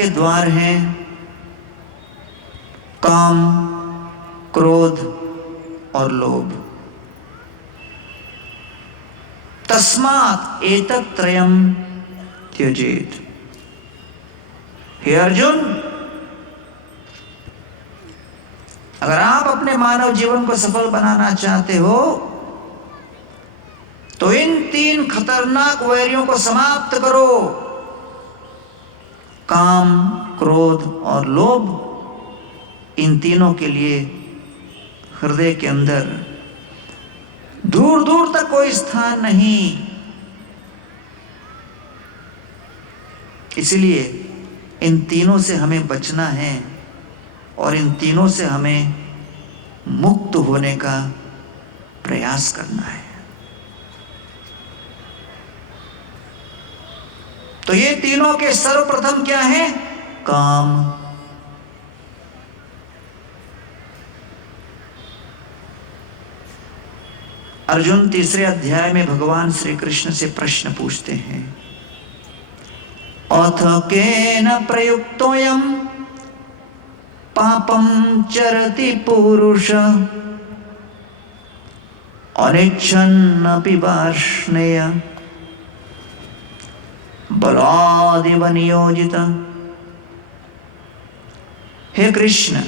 के द्वार हैं काम, क्रोध और लोभ। तस्मात् एतत् त्रयम् त्यजेत। हे अर्जुन, अगर आप अपने मानव जीवन को सफल बनाना चाहते हो तो इन 3 खतरनाक वैरियों को समाप्त करो। काम, क्रोध और लोभ, इन तीनों के लिए हृदय के अंदर दूर दूर तक कोई स्थान नहीं। इसलिए इन तीनों से हमें बचना है और इन तीनों से हमें मुक्त होने का प्रयास करना है। तो ये तीनों के सर्वप्रथम क्या है? काम। अर्जुन 3 अध्याय में भगवान श्री कृष्ण से प्रश्न पूछते हैं, अथ केन प्रयुक्तोऽयं पापं चरति पुरुष अनिच्छन्नपि वार्ष्णेय बलादिव नियोजित। हे कृष्ण,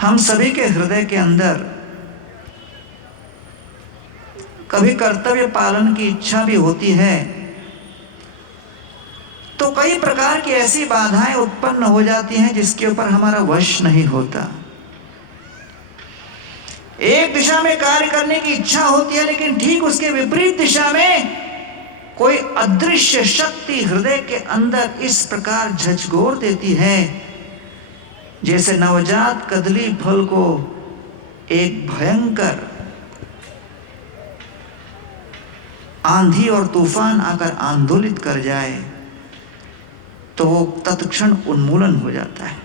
हम सभी के हृदय के अंदर कभी कर्तव्य पालन की इच्छा भी होती है तो कई प्रकार की ऐसी बाधाएं उत्पन्न हो जाती हैं जिसके ऊपर हमारा वश नहीं होता। एक दिशा में कार्य करने की इच्छा होती है लेकिन ठीक उसके विपरीत दिशा में कोई अदृश्य शक्ति हृदय के अंदर इस प्रकार झंझोर देती है जैसे नवजात कदली फल को एक भयंकर आंधी और तूफान आकर आंदोलित कर जाए तो वो तत्क्षण उन्मूलन हो जाता है।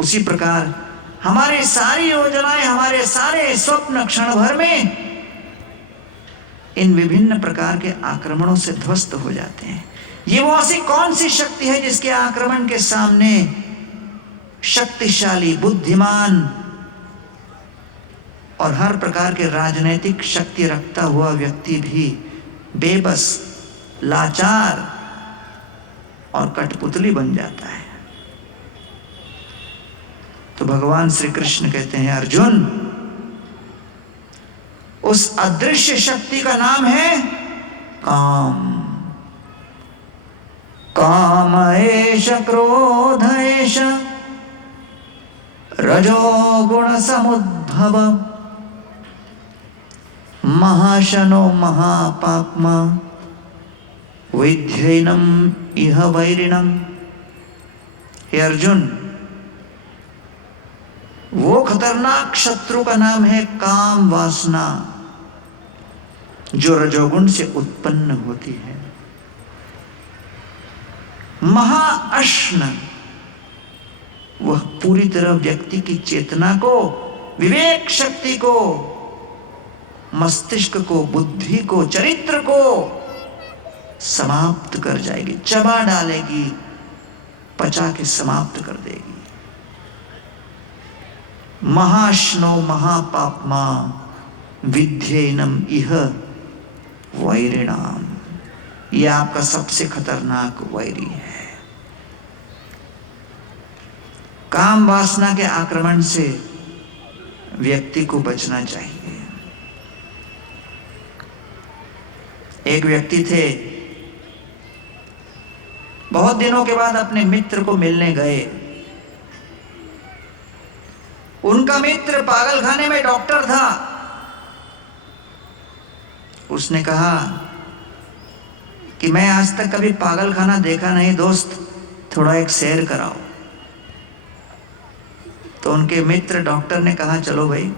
उसी प्रकार हमारी सारी योजनाएं, हमारे सारे स्वप्न क्षण भर में इन विभिन्न प्रकार के आक्रमणों से ध्वस्त हो जाते हैं। ये वो ऐसी कौन सी शक्ति है जिसके आक्रमण के सामने शक्तिशाली, बुद्धिमान और हर प्रकार के राजनीतिक शक्ति रखता हुआ व्यक्ति भी बेबस, लाचार और कठपुतली बन जाता है। तो भगवान श्री कृष्ण कहते हैं, अर्जुन, उस अदृश्य शक्ति का नाम है काम। काम एष क्रोध एष रजोगुण समुद्भव महाशनो महापाप्मा विध्यैनम इह वैरिणम। हे अर्जुन, वो खतरनाक शत्रु का नाम है काम वासना, जो रजोगुण से उत्पन्न होती है। महाअश्न, वह पूरी तरह व्यक्ति की चेतना को, विवेक शक्ति को, मस्तिष्क को, बुद्धि को, चरित्र को समाप्त कर जाएगी, चबा डालेगी, पचा के समाप्त कर देगी। महाश्नो महापाप्मा विध्येनम इह वैरिणाम। यह आपका सबसे खतरनाक वैरी है। काम वासना के आक्रमण से व्यक्ति को बचना चाहिए। एक व्यक्ति थे, बहुत दिनों के बाद अपने मित्र को मिलने गए। उनका मित्र पागलखाने में डॉक्टर था। उसने कहा कि मैं आज तक कभी पागलखाना देखा नहीं दोस्त, थोड़ा एक सैर कराओ। तो उनके मित्र डॉक्टर ने कहा, चलो भाई,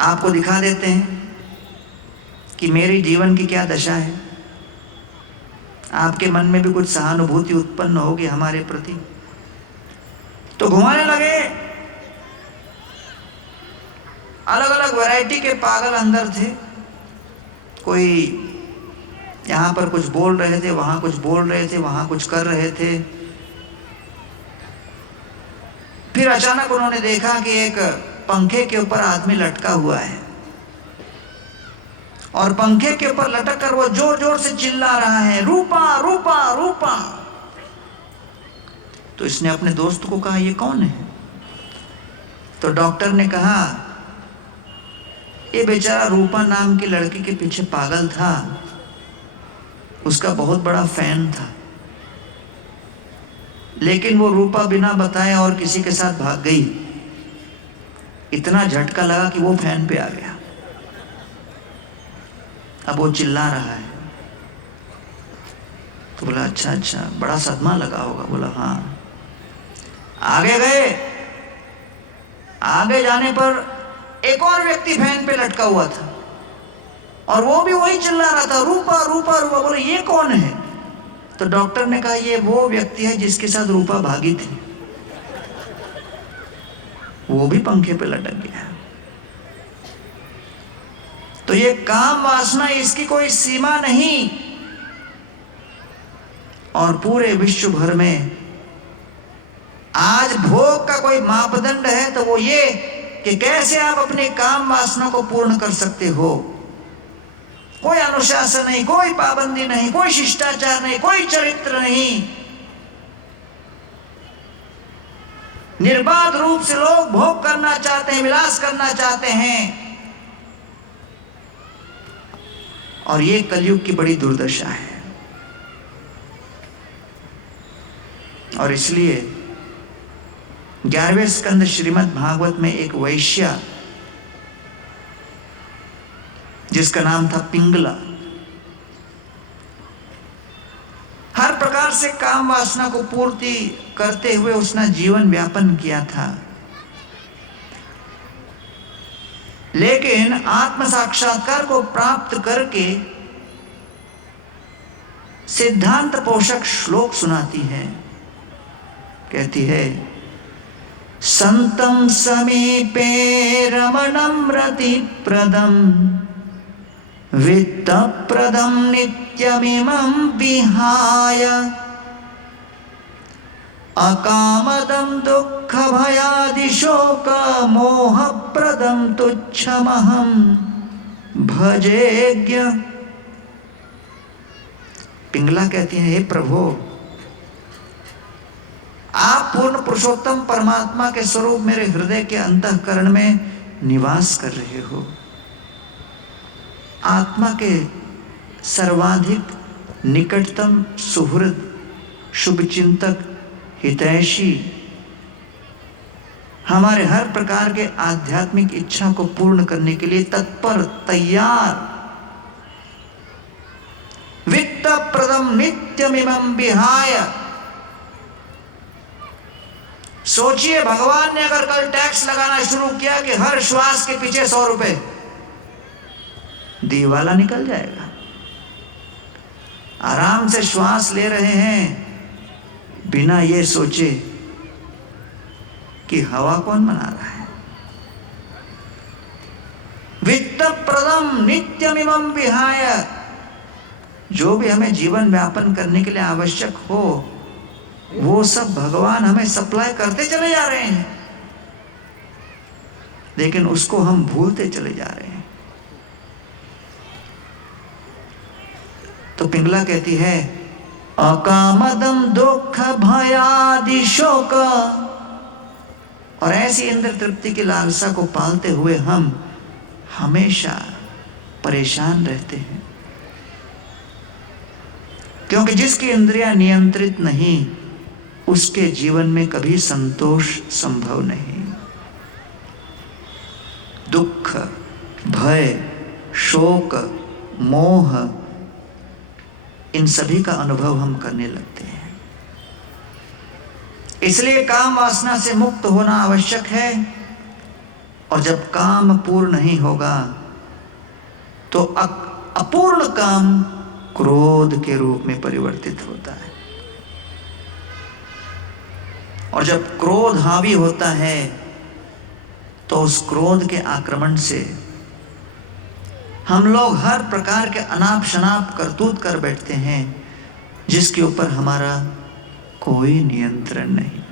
आपको दिखा देते हैं कि मेरी जीवन की क्या दशा है। आपके मन में भी कुछ सहानुभूति उत्पन्न होगी हमारे प्रति। तो घुमाने लगे। अलग अलग वैरायटी के पागल अंदर थे। कोई यहाँ पर कुछ बोल रहे थे, वहाँ कुछ बोल रहे थे, वहाँ कुछ कर रहे थे। फिर अचानक उन्होंने देखा कि एक पंखे के ऊपर आदमी लटका हुआ है और पंखे के ऊपर लटक कर वो जोर जोर से चिल्ला रहा है, रूपा रूपा रूपा। तो इसने अपने दोस्त को कहा, ये कौन है? तो डॉक्टर ने कहा, ये बेचारा रूपा नाम की लड़की के पीछे पागल था, उसका बहुत बड़ा फैन था, लेकिन वो रूपा बिना बताए और किसी के साथ भाग गई। इतना झटका लगा कि वो फैन पे आ गया। अब वो चिल्ला रहा है। तो बोला, अच्छा अच्छा, बड़ा सदमा लगा होगा। बोला, हाँ। आगे गए। आगे जाने पर एक और व्यक्ति फैन पे लटका हुआ था और वो भी वही चिल्ला रहा था, रूपा रूपा रूपा। बोले, ये कौन है? तो डॉक्टर ने कहा, ये वो व्यक्ति है जिसके साथ रूपा भागी थी, वो भी पंखे पे लटक गया। तो ये काम वासना, इसकी कोई सीमा नहीं। और पूरे विश्व भर में आज भोग का कोई मापदंड है तो वो ये कि कैसे आप अपनी काम वासना को पूर्ण कर सकते हो। कोई अनुशासन नहीं, कोई पाबंदी नहीं, कोई शिष्टाचार नहीं, कोई चरित्र नहीं। निर्बाध रूप से लोग भोग करना चाहते हैं, विलास करना चाहते हैं। और ये कलयुग की बड़ी दुर्दशा है। और इसलिए 11वें स्कंद श्रीमद् भागवत में एक वैश्या, जिसका नाम था पिंगला, हर प्रकार से काम वासना को पूर्ति करते हुए उसने जीवन व्यापन किया था। लेकिन आत्म साक्षात्कार को प्राप्त करके सिद्धांत पोषक श्लोक सुनाती है। कहती है, संतं समीपे रमणं रतिप्रदं वित्तप्रदं नित्यमिमं विहाय अकामदं दुःखभयादिशोक मोहप्रदं तुच्छमहं भजेज्ञ। पिंगला कहती है, हे प्रभु, आप पूर्ण पुरुषोत्तम परमात्मा के स्वरूप मेरे हृदय के अंतःकरण में निवास कर रहे हो। आत्मा के सर्वाधिक निकटतम सुहृद, शुभचिंतक, हितैषी, हमारे हर प्रकार के आध्यात्मिक इच्छा को पूर्ण करने के लिए तत्पर, तैयार। वित्त प्रदम नित्यमिमं विहाय। सोचिए, भगवान ने अगर कल टैक्स लगाना शुरू किया कि हर श्वास के पीछे 100 रुपए, दीवाला निकल जाएगा। आराम से श्वास ले रहे हैं बिना ये सोचे कि हवा कौन बना रहा है। वित्त प्रदम नित्यमिमं विहाय। जो भी हमें जीवन व्यापन करने के लिए आवश्यक हो, वो सब भगवान हमें सप्लाई करते चले जा रहे हैं, लेकिन उसको हम भूलते चले जा रहे हैं। तो पिंगला कहती है, अकामदम दुख भयादि शोक। और ऐसी इंद्र तृप्ति की लालसा को पालते हुए हम हमेशा परेशान रहते हैं, क्योंकि जिसकी इंद्रियां नियंत्रित नहीं, उसके जीवन में कभी संतोष संभव नहीं। दुख, भय, शोक, मोह, इन सभी का अनुभव हम करने लगते हैं। इसलिए काम वासना से मुक्त होना आवश्यक है। और जब काम पूर्ण नहीं होगा तो अपूर्ण काम क्रोध के रूप में परिवर्तित होता है। और जब क्रोध हावी होता है तो उस क्रोध के आक्रमण से हम लोग हर प्रकार के अनाप शनाप करतूत कर बैठते हैं जिसके ऊपर हमारा कोई नियंत्रण नहीं।